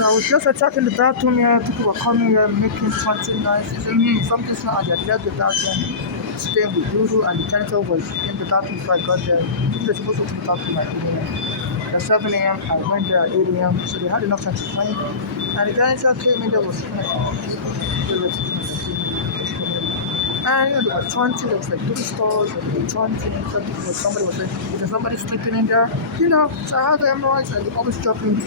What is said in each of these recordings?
So I was just attacking the bathroom here. People were coming here, making something nice. It's me, something small, and they left the bathroom, staying with Doodoo, and the janitor was in the bathroom before I got there. They're supposed to open the bathroom at 8 a.m. At 7 a.m., I went there at 8 a.m., so they had enough time to clean. And the janitor came in there was finished. And there were 20, there was like 3 stores, there were 20, somebody was like, there's somebody sleeping in there, so I have the hemorrhoids and they always dropping,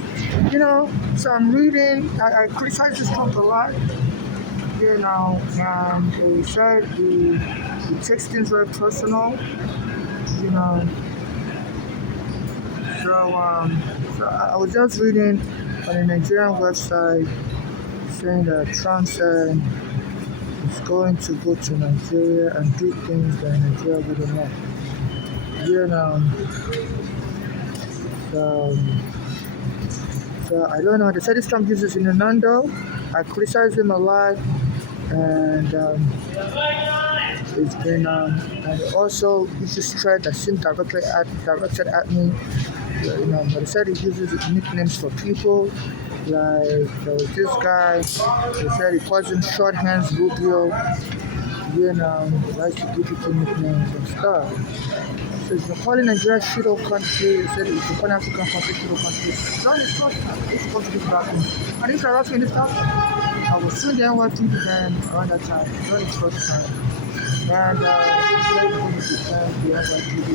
so I'm reading, I criticize this Trump a lot, and they said he takes things very personal, so I was just reading on a Nigerian website saying that Trump said is going to go to Nigeria and do things that Nigeria wouldn't want. So I don't know. They said this Trump uses in Innuendo. I criticize him a lot, and it's been and also uses threat that seemed directed at me. But he said he uses nicknames for people. Like there was this guy, he said he calls him Short Hands Rubio, likes to give people nicknames and stuff. So he's been calling Nigeria shitty country, he said he's been calling African country shitty country. It's not his first time, he's supposed to be back. And if you're asking this stuff, I was soon the NYPD then around that time, it's not his first time. And he's very going to defend the NYPD.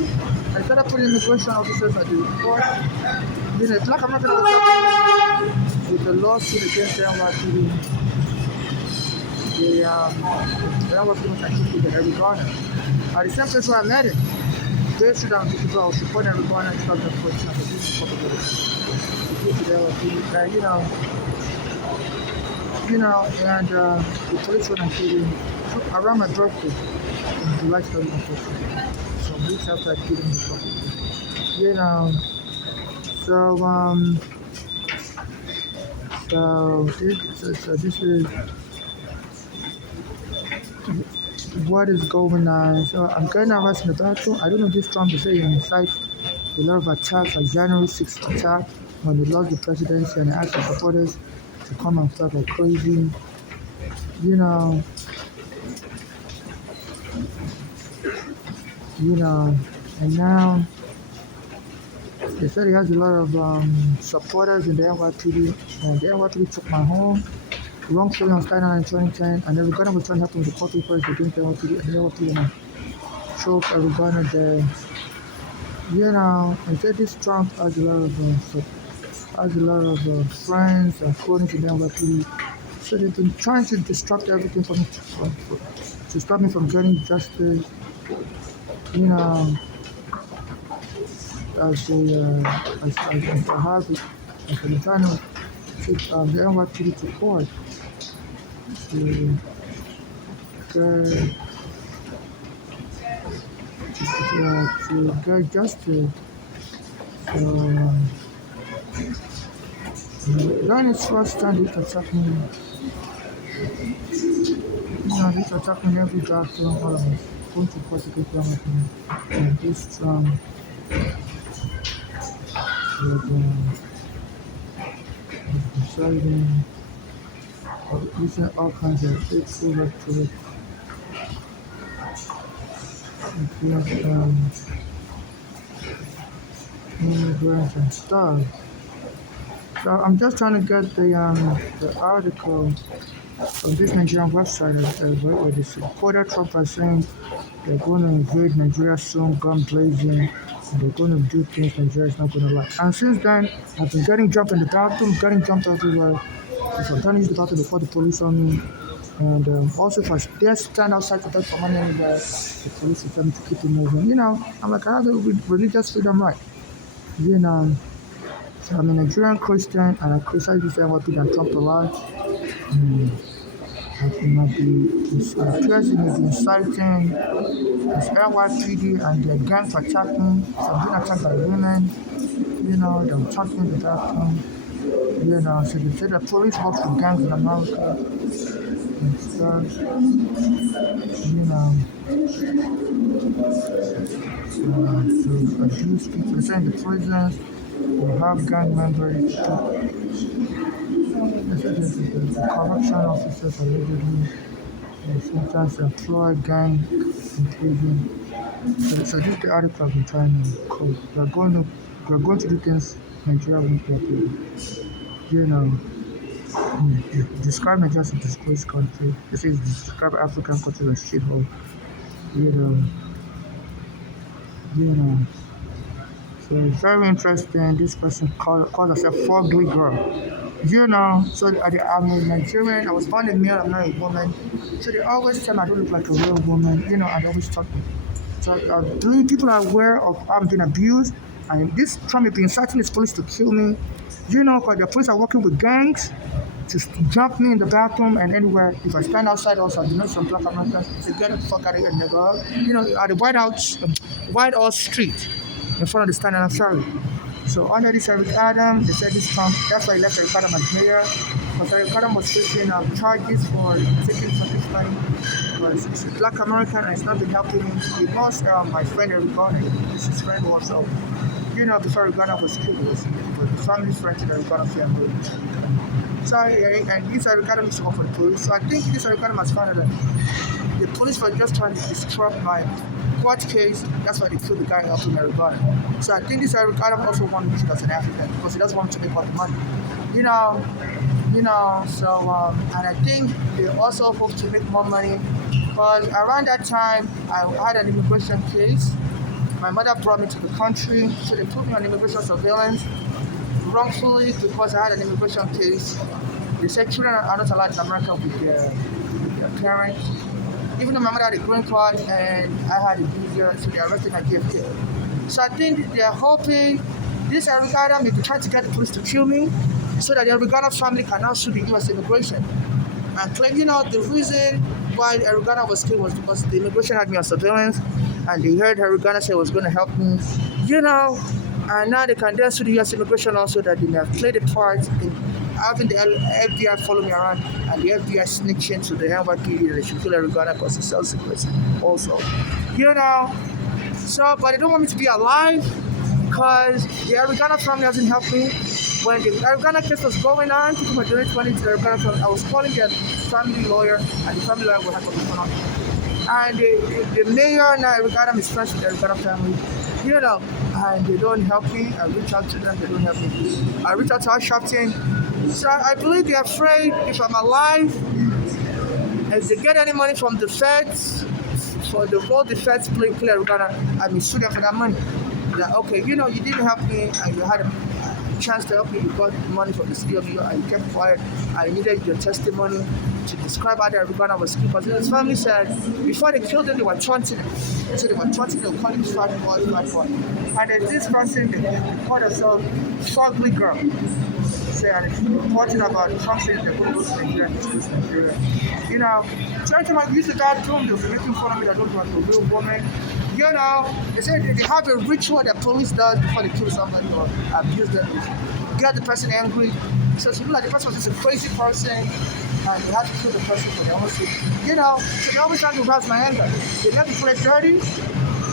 I started putting immigration officers at the report. Black American was happening with the lawsuit against the NYPD. The NYPD can keep the Eric Garner. At the same place where I met him, they should have been people. I was supporting Eric Garner in 2014. I was doing the and the police were not killing around my birthday in July 2014. So weeks after I killed him, so this is what is going on. So I'm getting arrested in the bathroom. I don't know if this Trump is saying in sight a lot of attacks, like January 6th attack when they lost the presidency and asked the supporters to come and stuff like crazy. And now they said he has a lot of supporters in the NYPD, and the NYPD took my home wrongfully on Staten Island in 2010, and Eric Garner was trying to happen with the court papers against the NYPD, and the NYPD choked Eric Garner there. And said this Trump has a lot of friends and cronies in the NYPD, so they've been trying to disrupt everything for me to stop me from getting justice. As they have it, as they're trying to take the NYPD to court to get justice. During his first time, he's attacking he's attacking every bathroom, all of us. Going to court to get them and this deciding using all kinds of hateful rhetoric against immigrants and stuff. So I'm just trying to get the article from this Nigerian website where the supporter Trump are saying they're going to invade Nigeria soon, gun blazing, and they're going to do things Nigeria's not going to like. And since then, I've been getting jumped in the bathroom, getting jumped everywhere. If I'm trying to use the bathroom before the police on me. And also if I dare stand outside to beg for money anywhere, the police will tell me to keep it moving. I'm like, I have a religious freedom right. So I'm a Nigerian Christian, and I criticize this NYPD and Trump a lot. It might appears it may be inciting this NYPD and their gangs attacking, some being attacked by women, they're attacking the bathroom, so they say the police works for gangs in America and stuff, to abuse people, they're saying the prisons, You have gang members. The corruption officers allegedly sometimes employ gang in prison. So this is the article I've been trying to call. We're going to do things Nigeria won't let you. You know, describe Nigeria as a disgraced country. It says describe African countries as shithole. You know, you know. So it's very interesting. This person calls herself Fugly Girl. So I'm a Nigerian. I was born a male. I'm not a woman. So they always tell me I don't look like a real woman. I always talk. So I believe people are aware of how I'm being abused. And this Trump has been inciting his police to kill me. Because the police are working with gangs to jump me in the bathroom and anywhere. If I stand outside also, some black Americans say, get the fuck out of here, nigga. At the White House Street in front of the Standard Observer. So under this Eric Adam, they said this Trump, that's why he left Eric Adam as mayor. Because Eric Adam was facing charges for taking something money. Because he's a black American and it's not been helping him. He lost my friend Eric Garner. This is his friend also. Before Eric Garner was killed, he was a family friend to the Eric Garner family. So, and this Eric Adam used to work for the police. So I think this Eric Adam has found that the police were just trying to disrupt my court case. That's why they killed the guy helping Eric Garner. So I think this Eric Adam also wanted to as an African because he doesn't want to make all the money. And I think they also hope to make more money because around that time I had an immigration case. My mother brought me to the country, so they put me on immigration surveillance wrongfully because I had an immigration case. They said children are not allowed in America with their parents. Even though my mother had a green card and I had a visa, so they arrested my gift. So I think they're hoping this Eric Adam may be trying to get the police to kill me so that the Eric Garner family can now sue the U.S. immigration. And claim, the reason why Eric Garner was killed was because the immigration had me on surveillance and they heard Eric Garner say it was going to help me, and now they can then sue the U.S. immigration also that they may have played a part in having the FBI follow me around and the FBI snitching to the NYPD that they should kill Eric Garner because he sells secrets also. So, but they don't want me to be alive because the Eric Garner family hasn't helped me. When the Eric Garner case was going on, people were donating money to the Eric Garner family. I was calling their family lawyer and the family lawyer will have to be on. And the mayor now, Eric Garner is friends with the Eric Garner family. And they don't help me. I reach out to them, they don't help me. I reach out to our Shopton. So I believe they're afraid if I'm alive, if they get any money from the feds, for the whole the feds play Eric Garner, I may sue them for that money. That, okay, you didn't help me and you had a chance to help me, you got money from the city of New York and you kept quiet. I needed your testimony to describe how the Eric Garner was killed. Because his family said before they killed him, they were taunting him. So they were taunting him, calling him fat boy. And then this person, they called herself Fugly Girl. So and reporting about Trump saying they're going to go to Nigeria and disgrace Nigeria. So every time I use the bathroom, they'll be making fun of me that I don't look like a real woman. They say they have a ritual that police does before they kill somebody or abuse them. Get the person angry. So to be like the person was just a crazy person and they have to kill the person for their own sake. So they always try to rouse my anger. They let me play dirty.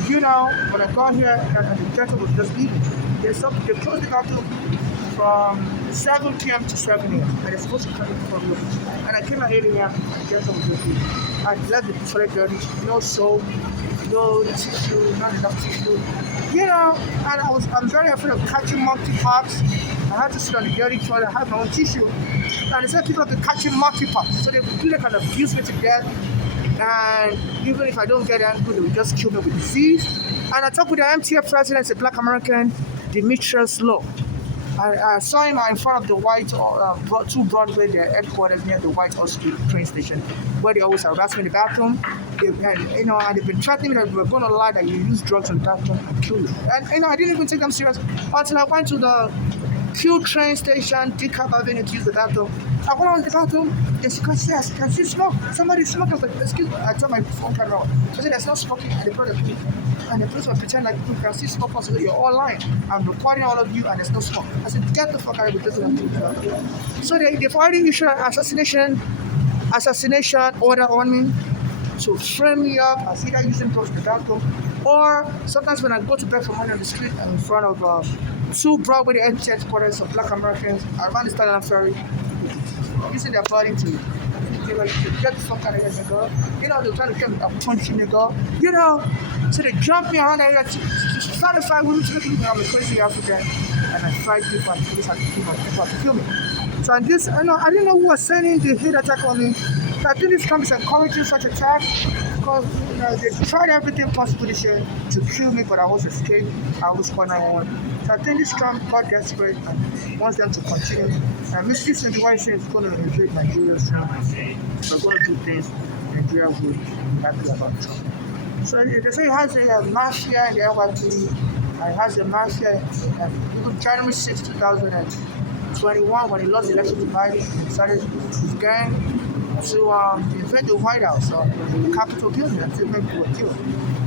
When I got here and the ghetto was just leaving. They closed the bathroom from 7 p.m. to 7 a.m. and they're supposed to come in for me. And I came at 8 a.m. and the ghetto was just leaving. I left the toilet dirty, no soap, no tissue, not enough tissue. And I'm very afraid of catching monkeypox. I had to sit on the dirty toilet, I have my own tissue. And they said people have been catching monkeypox. So they can abuse me to death. And even if I don't get angry, they will just kill me with disease. And I talked with the MTF president, a black American, Demetrius Lowe. I saw him in front of the White 2 Broadway, their headquarters near the White House train station, where they always harass me in the bathroom. And they've been threatening me that we're going to lie that you use drugs in the bathroom and kill you. And I didn't even take them serious until I went to the Q train station, DeKalb Avenue to use the bathroom. I went on the bathroom, and she can see smoke. Somebody's smoking. I was like, excuse me. I turned my phone camera on. I said, there's no smoking. And they brought the police. And the police were pretending like you can see smoke. I said, you're all lying. I'm recording all of you, and there's no smoke. I said, get the fuck out of here. So they've already issued an assassination order on me to frame me up as either using drugs in the bathroom Or sometimes when I go to bed from on the street in front of two Broadway edge headquarters of Black Americans around the Standard Ferry, using their body to get the fuck out of here, nigga. You know, they're trying to get me a punch, nigga. You know, so they jump me around there to try to fight women to make me I'm a crazy African. And I fight people and the police had to kill me. People had to kill me. So and this, I didn't know who was sending the hate attack on me. So I think this comes encouraging such attack because they tried everything possible this year to kill me, but I was escaped. I was called 911. So I think this Trump got desperate and wants them to continue. And Mr. 21 says it's going to invade Nigeria soon. So going to do things Nigeria will be happy about Trump. So they say he has a mafia in the NYPD. It has a mafia. January 6, 2021, when he lost the election to Biden, he started his gang to invade the White House, the Capitol building, and say many people were killed.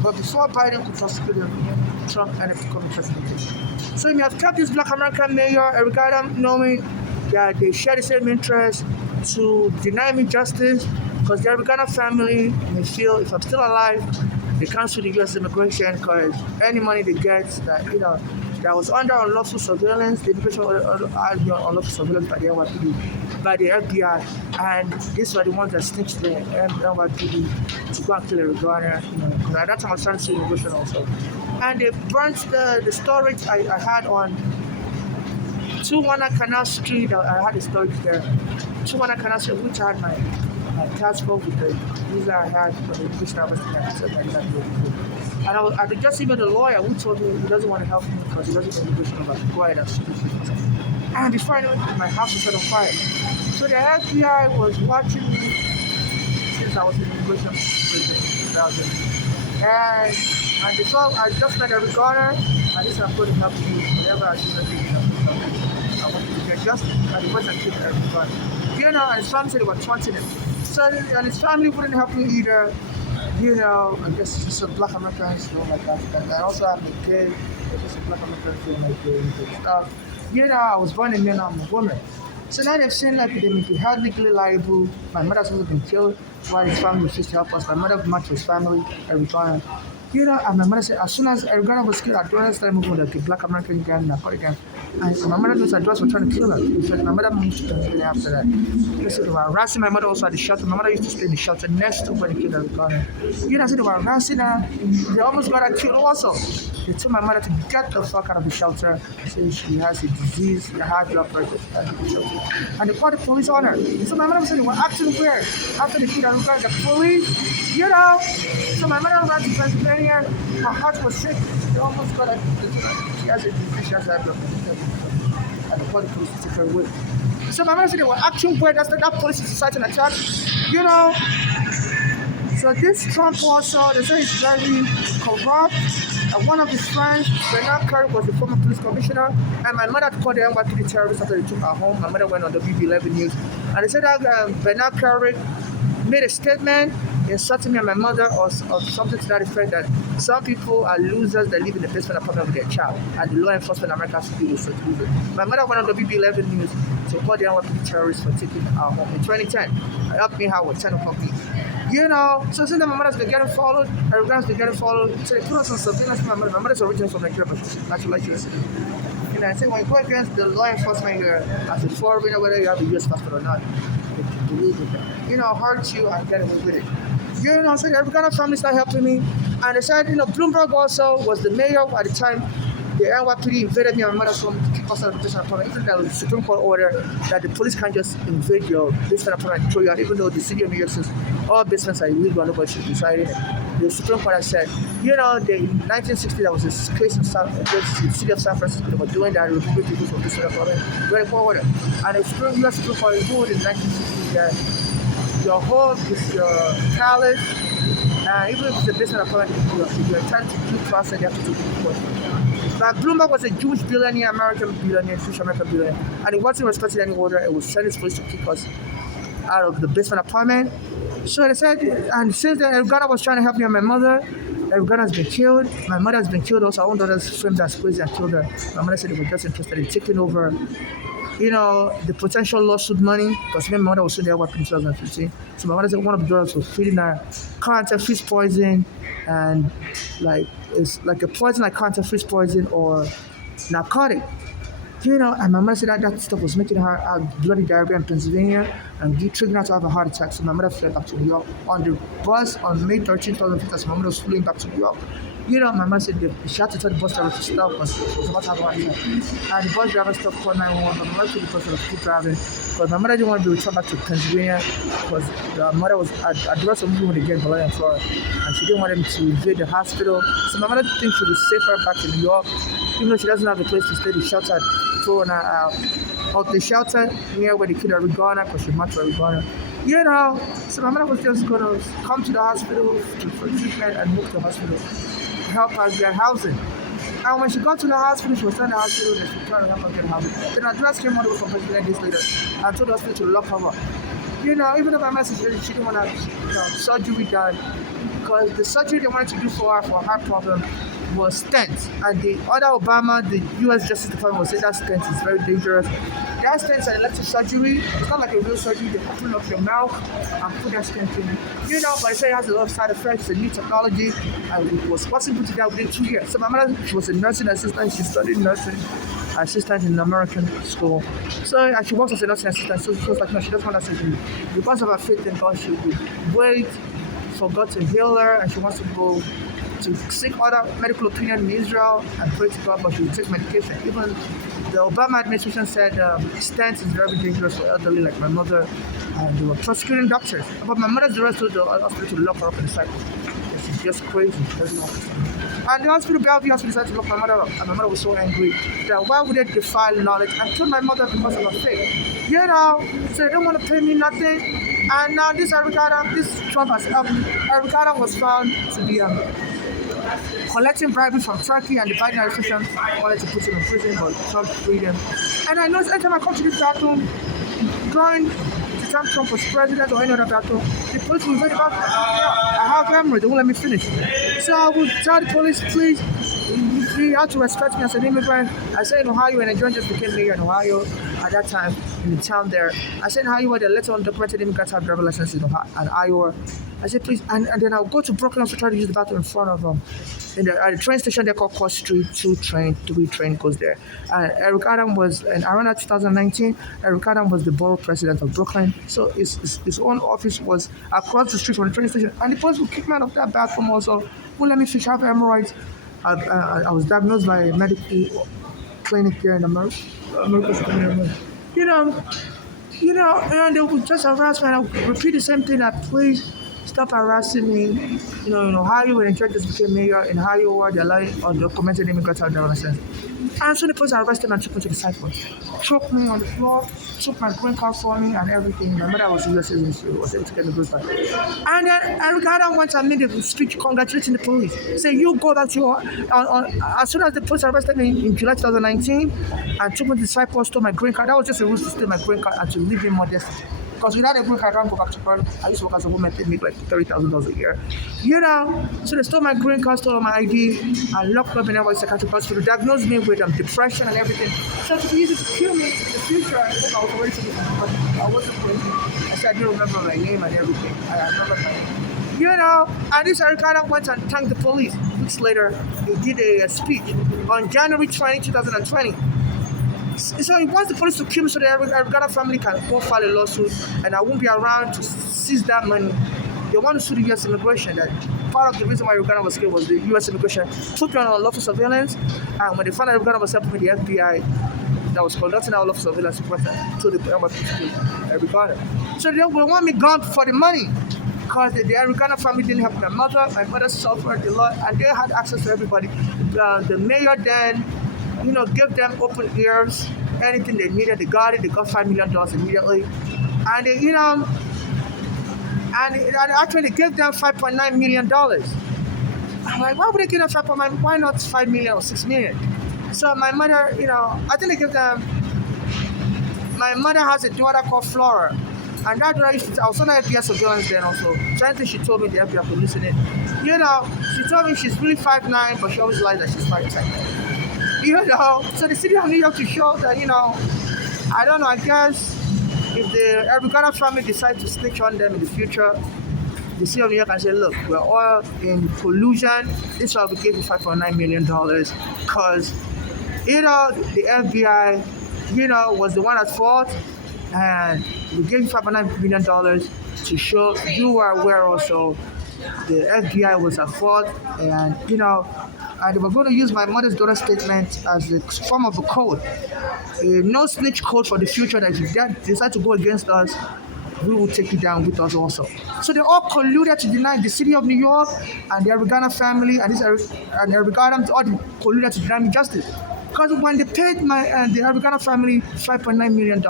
But before Biden could prosecute him, Trump ended up becoming president. So he have kept this Black American mayor, Eric Adams, knowing that they share the same interest to deny me justice, because the Eric Adams family may feel if I'm still alive, they cancel the U.S. immigration because any money they get that was under unlawful surveillance, the immigration had been unlawful surveillance by the NYPD, by the FBI, and these were the ones that snitched the NYPD to go and kill Eric Garner. Because at that time I was trying to see immigration also. And they burnt the storage I had on 219 Canal Street. I had the storage there. 219 Canal Street, which I had my passport with the visa I had for the immigration investigation. And I just even the lawyer who told me he doesn't want to help me because he doesn't know immigration about go ahead and before I knew it, my house was set on fire. So the FBI was watching me since I was in immigration prison. And they saw I just met Eric Garner, and this I'm going to help you whenever I see anything. I want you to get justice. And the person killed Eric Garner. And his family said they were taunting him. So and his family wouldn't help me either. I guess just a Black Americans don't like African. And I also have a kid, just a Black Americans don't like stuff. I was born in men, I'm a woman. So now they've seen like they may be held legally liable. My mother's also been killed while his family refused to help us. My mother matched his family every time. And my mother said, as soon as Erigana was killed, I don't understand moving with the Black American gang, narcotic gang. And my mother knows that drugs were trying to kill her. Because my mother moved to Pennsylvania after that. They said they were harassing my mother also at the shelter. My mother used to stay in the shelter next to where they killed Erigana. I said they were harassing her. They almost got her killed also. They told my mother to get the fuck out of the shelter. Saying she has a disease, a high blood pressure at the shelter. And they called the police on her. So my mother said they were acting weird. After they killed Erigana, the police, So my mother ran to Pennsylvania. Her heart was sick. She almost got she has a disease, she has high blood pressure. And the police took her away. So my mother said they were acting weird. That's that police is deciding to attack. So this Trump also, they say he's very corrupt. And one of his friends, Bernard Curry, was the former police commissioner. And my mother called the NYPD terrorists after they took her home. My mother went on the BB11 news. And they said that Bernard Curry made a statement insulting me and my mother or something to that effect that some people are losers that live in the basement apartment with their child. And the law enforcement in America still is losers. My mother went on the BB11 news to call the NYPD terrorists for taking her home in 2010. I helped me how with 10 o'clock. So since then my mother's been getting followed, her grand's been getting followed. So they put us on surveillance for my mother. My mother's originally from Nigeria, but she's naturalized. I say when you go against the law enforcement here as a foreigner, whether you have a US passport or not, they believe in that. Hurt you and get away with it. So the African family started helping me. And they said, Bloomberg also was the mayor at the time. The NYPD invaded me and my mother's home to keep us out of the basement apartment. Even there was a Supreme Court order that the police can't just invade your basement apartment and throw you out, even though the city of New York says all basements are illegal and nobody should be residing in. The Supreme Court has said, in 1960 there was this case in the city of San Francisco. They were doing that, removing people from the basement apartment, very poor order. And the US Supreme Court ruled in 1960 that your home is your palace, and even if it's a basement apartment, if you're entitled to due process, you have to do the court. Now, Bloomberg was a Jewish billionaire, Jewish American billionaire, and he wasn't respecting any order. It was sending his police to kick us out of the basement apartment. So they said, and since then, Erigana was trying to help me and my mother. Erigana has been killed. My mother has been killed also. Our own daughter's framed as crazy and killed her. My mother said they were just interested in taking over, the potential lawsuit money, because my mother was still there working in 2015. So my mother said one of the daughters was feeding her counterfeit fish poison, and like it's like a poison like counterfeit poison or narcotic. And my mother said that stuff was making her have bloody diarrhea in Pennsylvania and triggering her to have a heart attack. So my mother fled back to New York. On the bus on May 13th, 2015, so my mother was fleeing back to New York. My mother said she had to tell the bus driver to stop because she was about to have a heart attack. And the bus driver stopped, called 911, but my mother told the bus driver to keep driving because my mother didn't want to be returned back to Pennsylvania because the mother was at the rest of moving again, Bologna and Florida, and she didn't want him to invade the hospital. So my mother thinks she was safer back in New York, even though she doesn't have a place to stay. The shelter throwing her out of the shelter near where the kid Arizona because she marched to Arizona. So my mother was just gonna come to the hospital for treatment and move to the hospital, help her get housing. And when she got to the hospital, she was still in the hospital and she tried to help her get housing. Then her dress came all the way from Pennsylvania days later and told the hospital to lock her up. Even though my mother said she didn't want to have surgery done because the surgery they wanted to do for her for a heart problem was stents. And the other Obama, the U.S. Justice Department was saying that stent is very dangerous. That stent is an elective surgery. It's not like a real surgery. They open up your mouth and put that stent in. But they say it has a lot of side effects. It's a new technology, and it was possible to get within 2 years. So my mother was a nursing assistant. She studied nursing assistant in an American school. So and she works as a nursing assistant. So she was like, no, she doesn't want that surgery. Because of her faith in God, she would wait for God to heal her, and she wants to go to seek other medical opinion in Israel and pray to God, but she will take medication. Even the Obama administration said stents is very dangerous for elderly like my mother, and they were prosecuting doctors. But my mother's the rest of the hospital to lock her up in the cycle. She's just crazy. And the hospital, Bellevue Hospital, decided to lock my mother up, and my mother was so angry that why would they defile knowledge and kill my mother because of her faith? So they don't want to pay me nothing. And now this Trump has Eric Adam was found to be collecting bribes from Turkey, and the Biden administration wanted to put him in prison, but Trump freed him. And I know every time I come to this bathroom, during the time Trump was president or any other bathroom, the police will invade the bathroom. I have memory, they won't let me finish. So I would tell the police, please, you have to respect me as an immigrant. I said in Ohio, and John just became mayor in Ohio at that time, in the town there. I said in Ohio, the little undocumented immigrants have driver license in Iowa. I said, please, and then I'll go to Brooklyn to try to use the bathroom in front of them. At the train station, they call Cross Street, 3 train goes there. Eric Adam was, and around 2019, Eric Adam was the borough president of Brooklyn. So his own office was across the street from the train station. And the police would kick me out of that bathroom also. Won't let me fish. I have hemorrhoids. I was diagnosed by a medical clinic here in America. And they would just harass me, and I would repeat the same thing that please stop harassing me. In Ohio, when the church just became mayor, in Iowa, they're allowing undocumented immigrants out driver license. And so the police arrested me and took me to the cycle. Choked me on the floor, took my green card for me and everything. My mother was a U.S. citizen, so I was able to get the green card. And then Eric Adam went and made a speech congratulating the police. Saying, you go back to your... as soon as the police arrested me in July 2019 and took me to Cyprus, stole my green card, that was just a ruse to steal my green card and to leave me modest. Because without a green card, I can't go back to Pearl. I used to work as a woman, they make like $30,000 a year. So they stole my green card, stole my ID, and locked me up in a psychiatric hospital, diagnosed me with depression and everything. So it would be easy to kill me in the future. I think I was already thinking, but I wasn't crazy. I said, I don't remember my name and everything. I remember my name. And this Eric Adam went and thanked the police. Weeks later, he did a speech on January 20, 2020. So he wants the police to kill me so the Eric Adam family can go file a lawsuit and I won't be around to seize that money. They want to sue the U.S. immigration. That part of the reason why Eric Adam was killed was the U.S. immigration took me on unlawful surveillance, and when they found out Eric Adam was helping the FBI that was conducting our lawful surveillance to the Eric Adam. So they want me gone for the money. Because the Eric Adam family didn't help my mother suffered a lot, and they had access to everybody. The mayor then give them open ears, anything they needed, they got it. They got $5 million immediately, and they, and actually gave them $5.9 million. I'm like, why would they give them 5.9? Why not 5 million or 6 million? So my mother, I think they give them. My mother has a daughter called Flora, and that daughter I was on FBI surveillance then also. So I think she told me the FBI could listen in. She told me she's really 5'9", but she always lies that she's 5'10". So the city of New York to show that, I don't know, I guess if the Eric Adam family decide to snitch on them in the future, the city of New York and say, look, we're all in collusion. This is why we gave you $5.9 million because the FBI, was the one at fault, and we gave you $5.9 million to show you were aware also the FBI was at fault, and and they were going to use my mother's daughter statement as a form of a code, a no snitch code for the future that if you decide to go against us, we will take you down with us also. So they all colluded to deny the city of New York and the Arigana family and Arigana all colluded to deny me justice. Because when they paid the Arigana family $5.9 million,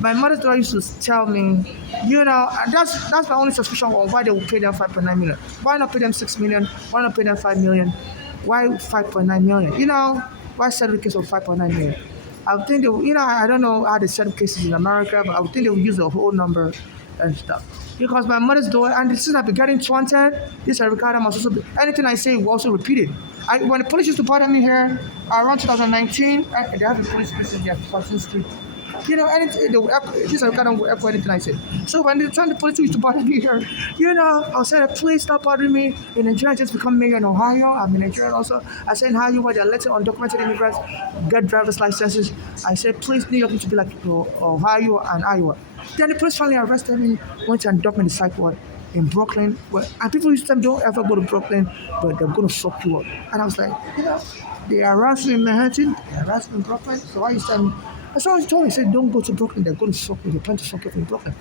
my mother's daughter used to tell me, and that's my only suspicion on why they would pay them 5.9 million. Why not pay them 6 million? Why not pay them 5 million? Why 5.9 million? Why settle the case of 5.9 million? I would think they would, I don't know how they settle cases in America, but I would think they would use the whole number and stuff. Because my mother's daughter, and since I've been getting taunted, this Ricardo must also be, anything I say will also repeat it. When the police used to bother me here around 2019, they have a police station here, 14th Street. Anything, this Ricardo will echo anything I say. So when the time the police used to bother me here, I'll say, please stop bothering me. In Nigeria, I just become mayor in Ohio. I'm in Nigeria also. I say in Ohio where they're letting undocumented immigrants get driver's licenses. I said, please, New York needs to be like Ohio and Iowa. Then the police finally arrested me, went and documented the psych ward in Brooklyn. And people used to tell me, don't ever go to Brooklyn, but they're going to fuck you up. And I was like, they harassed me in Manhattan, they harassed me in Brooklyn, so why you tell me? That's what he told me. He said, don't go to Brooklyn, they're going to fuck me. They plan to fuck you up in Brooklyn.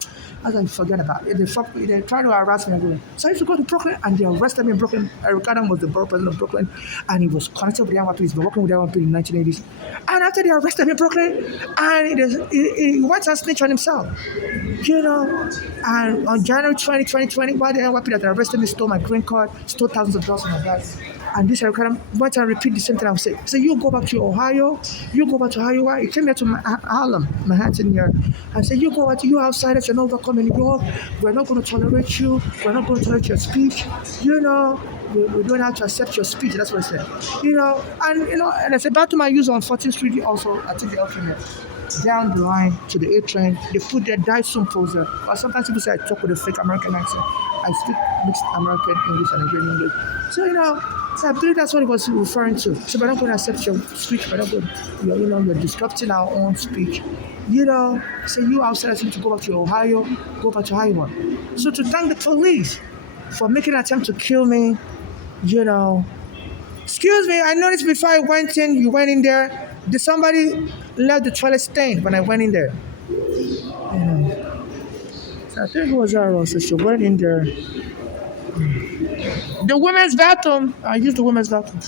I was like, forget about it. They fuck me, they try to harass me and go. So I used to go to Brooklyn and they arrested me in Brooklyn. Eric Adam was the borough president of Brooklyn and he was connected with the NYPD. He's been working with the NYPD in the 1980s. And after they arrested me in Brooklyn, and he went and snitched on himself. And on January 2020, while the NYPD that arrested me stole my green card, stole thousands of dollars from my bag. And this Eric Adam went and repeat the same thing I was saying. So you go back to Ohio, you go back to Iowa. He came here to Harlem, Manhattan here, and said, you go back to you outsiders, you're not welcome in New York. We're not going to tolerate you. We're not going to tolerate your speech. We don't have to accept your speech. That's what I said. And it's about to my use on 14th Street also. I think the alternate down the line to the A train. They put their die soon poster. But sometimes people say I talk with a fake American accent. I speak mixed American English and Nigerian English. So I believe that's what he was referring to. So we're not going to accept your speech. We're not going you're disrupting our own speech. So you outsiders need to go back to Ohio, go back to Iowa. So to thank the police for making an attempt to kill me, excuse me, I noticed before I went in, you went in there. Did somebody left the toilet stained when I went in there? So I think it was her also. She went in there. The women's bathroom. I used the women's bathroom.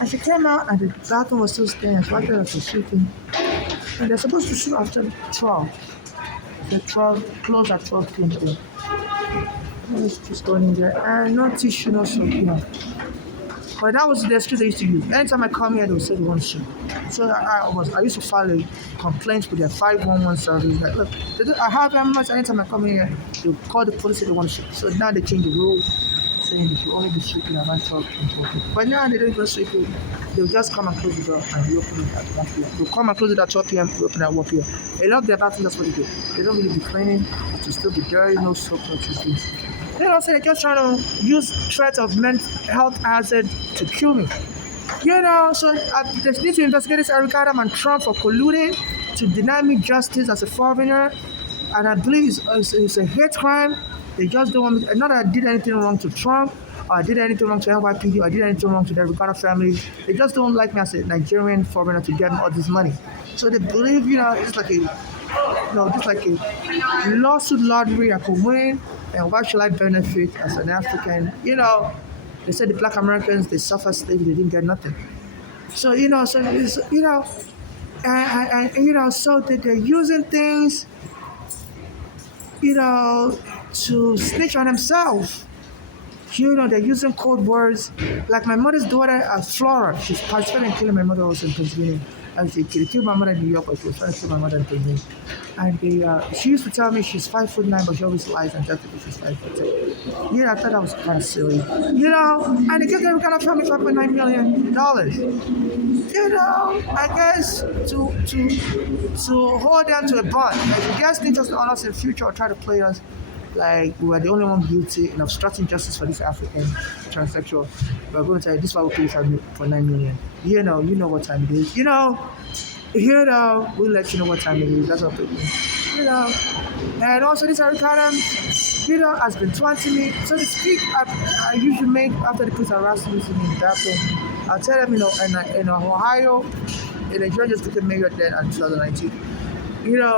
And she came out and the bathroom was still stained. So I thought she was shooting. And they're supposed to shoot after 12. The 12 close at 12 p.m. today. Just going in there. And no tissue, no soap, But that was the excuse they used to use. Anytime I come here, they would say they want to shoot. So I used to file a complaint with their 511 service. Like, look, I have ambulance. Anytime I come here, they call the police and they want to shoot. So now they change the rule, saying they should only be shooting around 12 p.m. But now they don't even shoot you. They'll just come and close the door and we open it at 1 p.m. They'll come and close it at 12 p.m. We open it at 1 p.m. A lot of their bathrooms, that's what they do. They don't really be cleaning. It will still be dirty, no soap, no tissue. So they're just trying to use threat of mental health hazard to kill me. So they need to investigate this Eric Adam and Trump for colluding to deny me justice as a foreigner. And I believe it's a hate crime. They just don't want me, not that I did anything wrong to Trump, or I did anything wrong to NYPD, or I did anything wrong to the Eric Adam family. They just don't like me as a Nigerian foreigner to get all this money. So they believe, it's like a lawsuit lottery I could win. And why should I benefit as an African? They said the black Americans, they suffer slavery, they didn't get nothing. So, so it's, so that they're using things, to snitch on themselves. They're using code words. Like my mother's daughter, Flora, she's participating in killing my mother also in Pennsylvania. And she killed my mother in New York, but she was trying to kill my mother in Pennsylvania. And she used to tell me she's 5'9", but she always lies and tells people she's 5'10". I thought that was kind of silly. And they gave every kind of family $5.9 million. I guess to hold them to a bond. Like, you guys think us on us in the future or try to play us. like we were the only one guilty in obstructing justice for this African transsexual. We're going to tell you this one will pay for 9 million. You know what time it is. We'll let you know what time it is. That's what we do. And also this Eric Adams, has been taunting me. So to speak, I usually make after the police harass me in that thing. I'll tell them, in Ohio, in Nigeria just became mayor then in 2019. You know,